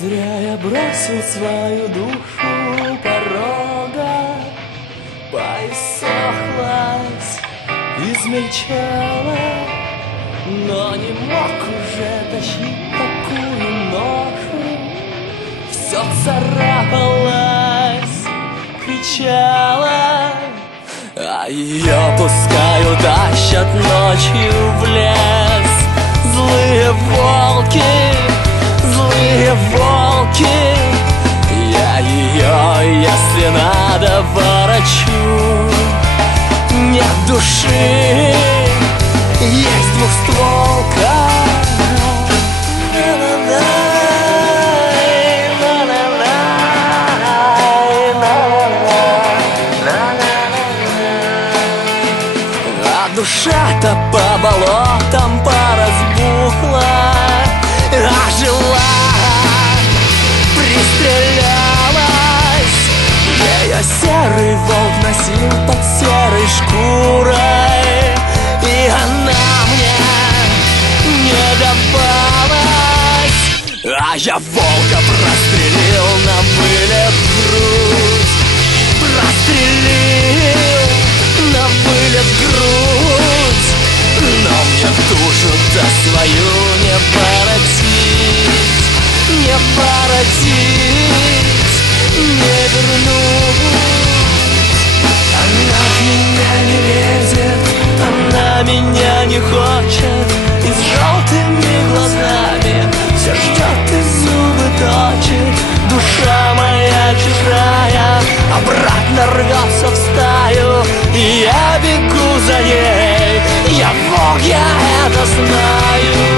Зря я бросил свою душу у порога. Поиссохлась, измельчала Но не мог уже тащить такую ношу. Все царапалось, кричала А ее пускаю тащат ночью в лес. Злые волки злые волки надо, ворочу Нет души, есть двухстволка. А душа-то по болотам поразбухла серый волк носил под серой шкурой. И она мне не давалась А я волка прострелил на вылет грудь. Прострелил на вылет грудь. Но мне душу-то свою не воротить. Не воротить, не вернуть Бог, я это знаю.